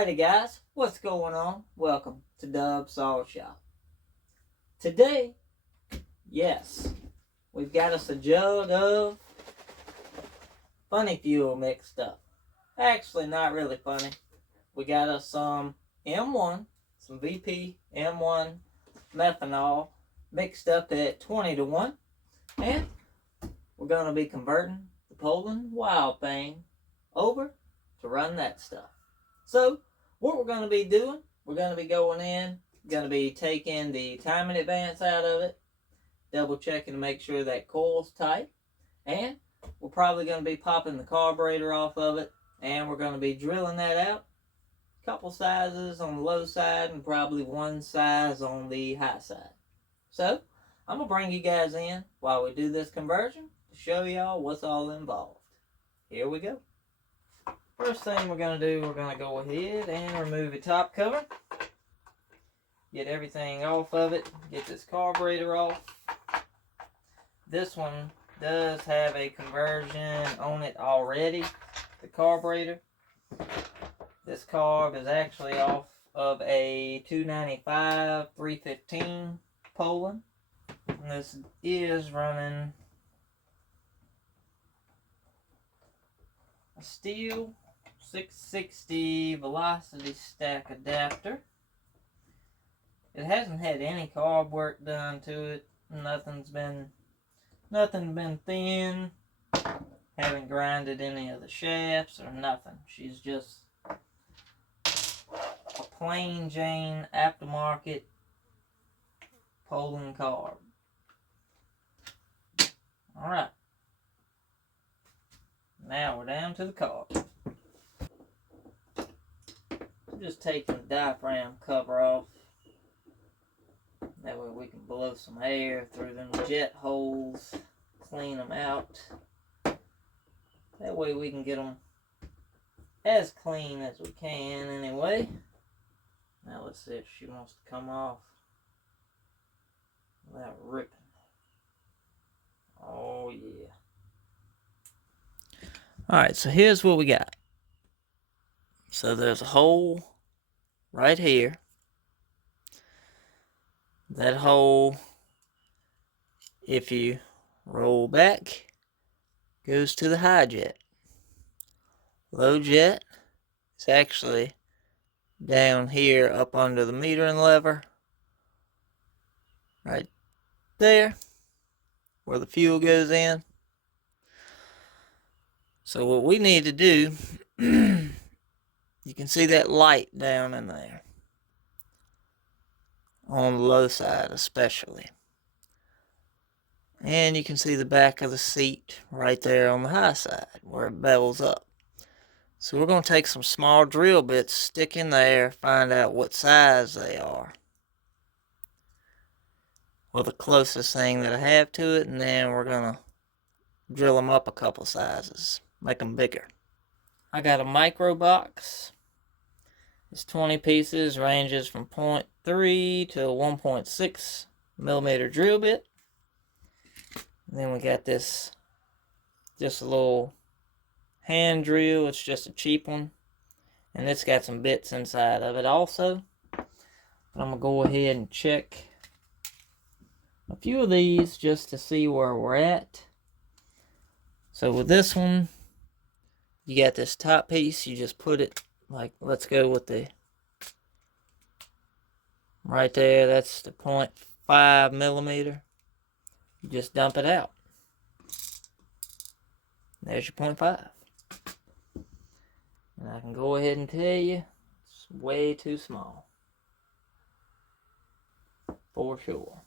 Alrighty guys, what's going on? Welcome to Dub's Salt Shop. Today, yes, we've got us a jug of funny fuel mixed up. Actually, not really funny. We got us some M1, some VP M1 methanol mixed up at 20 to 1. And we're going to be converting the Poulan wild thing over to run that stuff. So, what we're going to be doing, we're going to be going in, going to be taking the time in advance out of it, double checking to make sure that coil's tight, and we're probably going to be popping the carburetor off of it, and we're going to be drilling that out. A couple sizes on the low side and probably one size on the high side. So, I'm going to bring you guys in while we do this conversion to show y'all what's all involved. Here we go. First thing we're going to do, we're going to go ahead and remove the top cover. Get everything off of it. Get this carburetor off. This one does have a conversion on it already, the carburetor. This carb is actually off of a 295 315 Poulan. And this is running a steel 660 velocity stack adapter. It hasn't had any carb work done to it. Nothing's been thin. Haven't grinded any of the shafts or nothing. She's just a plain Jane aftermarket Poulan carb. Alright. Now we're down to the carb. I'm just taking the diaphragm cover off. That way we can blow some air through them jet holes, clean them out. That way we can get them as clean as we can anyway. Now let's see if she wants to come off without ripping. Oh yeah. Alright, so here's what we got. So there's a hole right here. That hole, if you roll back, goes to the high jet. Low jet is actually down here up under the metering lever. Right there, where the fuel goes in. So what we need to do, you can see that light down in there. On the low side especially. And you can see the back of the seat right there on the high side where it bevels up. So we're going to take some small drill bits, stick in there, find out what size they are. Well, the closest thing that I have to it, and then we're going to drill them up a couple sizes, make them bigger. I got a micro box. It's 20 pieces, ranges from 0.3 to 1.6 millimeter drill bit. And then we got this, just a little hand drill. It's just a cheap one. And it's got some bits inside of it also. But I'm going to go ahead and check a few of these just to see where we're at. So with this one, you got this top piece. You just put it, like, let's go with the, right there, that's the 0.5 millimeter. You just dump it out. There's your 0.5. And I can go ahead and tell you, it's way too small. For sure.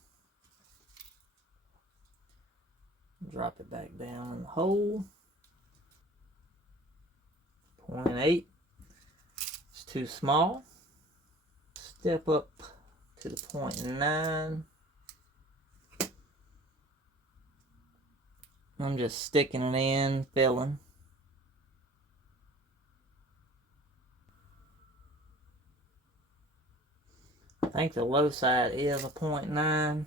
Drop it back down in the hole. 0.8. It's too small. Step up to the 0.9. I'm just sticking it in, filling. I think the low side is a 0.9.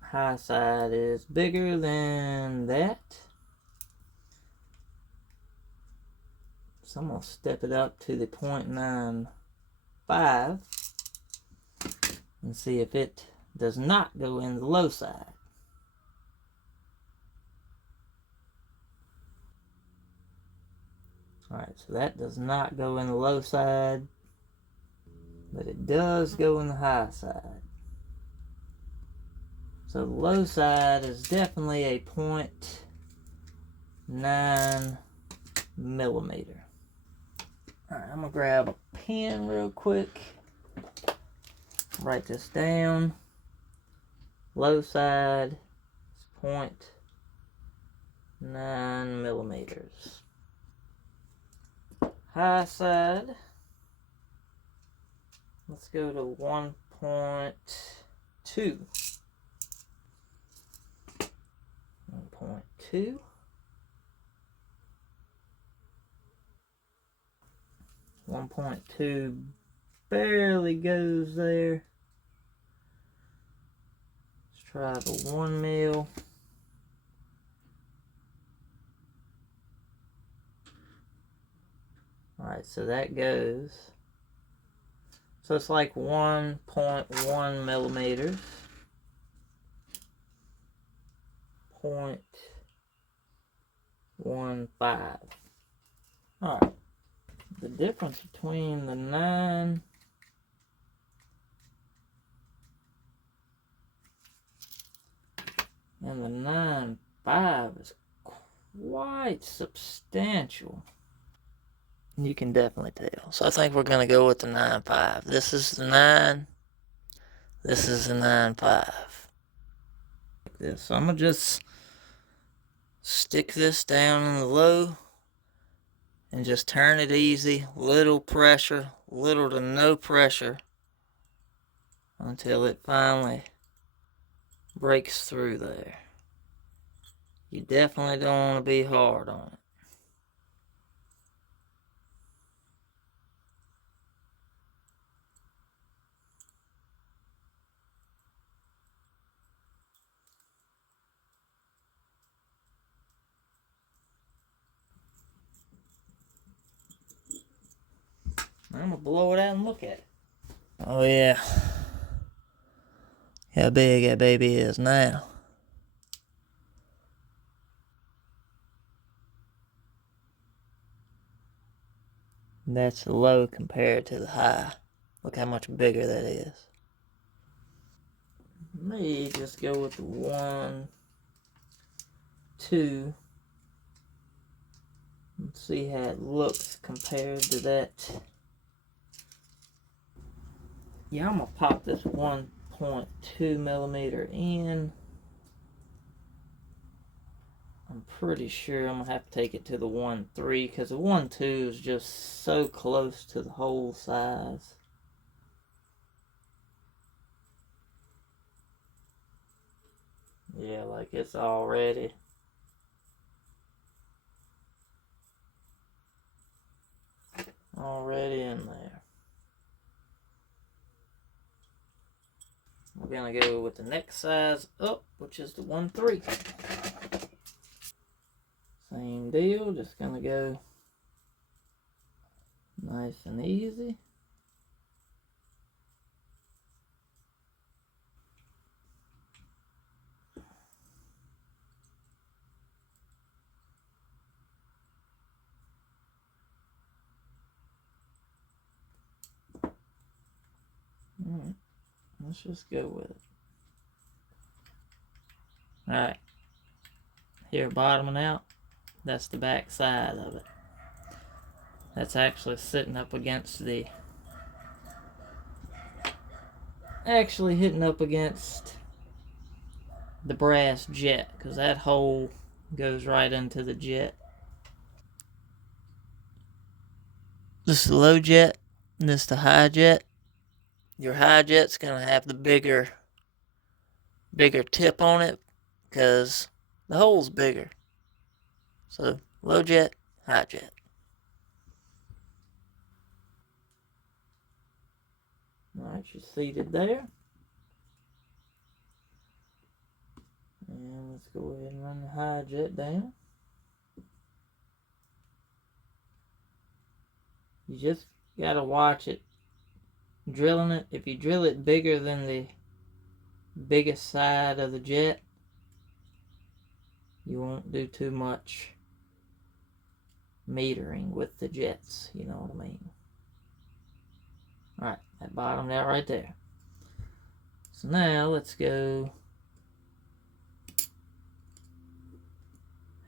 High side is bigger than that. So I'm going to step it up to the 0.95 and see if it does not go in the low side. Alright, so that does not go in the low side, but it does go in the high side. So the low side is definitely a 0.9 millimeter. Alright, I'm going to grab a pen real quick. Write this down. Low side is 0.9 millimeters. High side, let's go to 1.2. 1.2. 1.2 barely goes there. Let's try the 1 mil. Alright, so that goes. So it's like 1.1 millimeters. 0.15. Alright. The difference between the 9 and the 9.5 is quite substantial. You can definitely tell. So I think we're going to go with the 9.5. This is the 9. This is the 9.5. Like this. So I'm going to just stick this down in the low and just turn it easy. Little pressure, little to no pressure, until it finally breaks through there. You definitely don't want to be hard on it. I'm going to blow it out and look at it. Oh yeah. How big that baby is now. That's the low compared to the high. Look how much bigger that is. Maybe just go with the 1, 2. Let's see how it looks compared to that. Yeah, I'm gonna pop this 1.2 millimeter in. I'm pretty sure I'm gonna have to take it to the 1.3 because the 1.2 is just so close to the hole size. Yeah, like it's already in there. We're gonna go with the next size up, which is the 1.3. Same deal, just gonna go nice and easy. Alright, let's just go with it. Alright, here bottoming out, that's the back side of it. That's actually sitting up against the, actually hitting up against the brass jet, because that hole goes right into the jet. This is the low jet, and this is the high jet. Your high jet's gonna have the bigger tip on it, because the hole's bigger. So low jet, high jet. Alright, you're seated there. And let's go ahead and run the high jet down. You just gotta watch it. Drilling it, if you drill it bigger than the biggest side of the jet, you won't do too much metering with the jets, you know what I mean. Alright, that bottomed out right there. So now let's go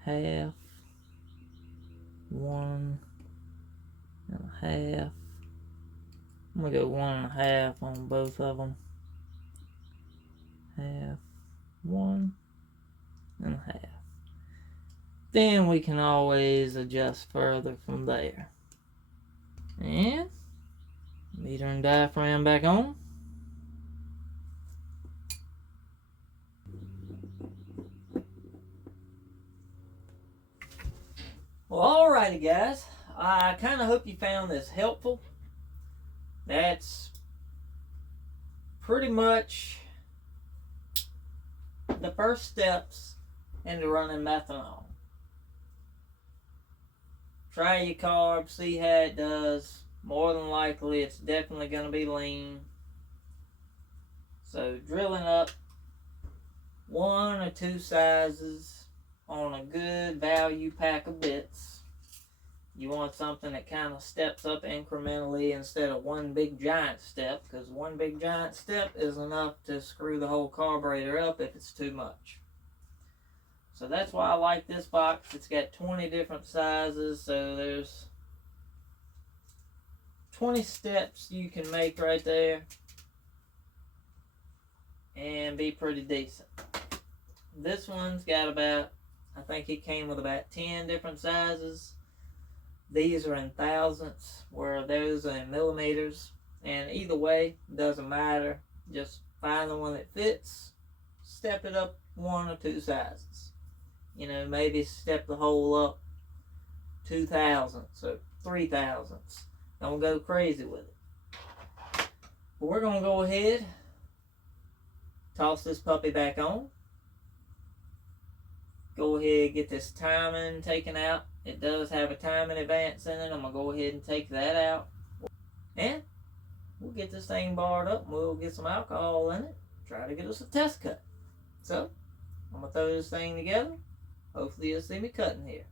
half, 1.5. I'm gonna go 1.5 on both of them. Half, 1.5. Then we can always adjust further from there. And meter and diaphragm back on. Well, alrighty guys, I kind of hope you found this helpful. That's pretty much the first steps into running methanol. Try your carb, see how it does. More than likely, it's definitely going to be lean. So drilling up 1 or 2 sizes on a good value pack of bits. You want something that kind of steps up incrementally instead of one big giant step, because one big giant step is enough to screw the whole carburetor up if it's too much. So that's why I like this box. It's got 20 different sizes, so there's 20 steps you can make right there and be pretty decent. This one's got about, I think it came with about 10 different sizes. These are in thousandths, where those are in millimeters. And either way, doesn't matter. Just find the one that fits, step it up 1 or 2 sizes. You know, maybe step the hole up 2 thousandths or 3 thousandths. Don't go crazy with it. But we're going to go ahead, toss this puppy back on. Go ahead, get this timing taken out. It does have a timing advance in it. I'm going to go ahead and take that out. And we'll get this thing barred up and we'll get some alcohol in it. Try to get us a test cut. So, I'm going to throw this thing together. Hopefully you'll see me cutting here.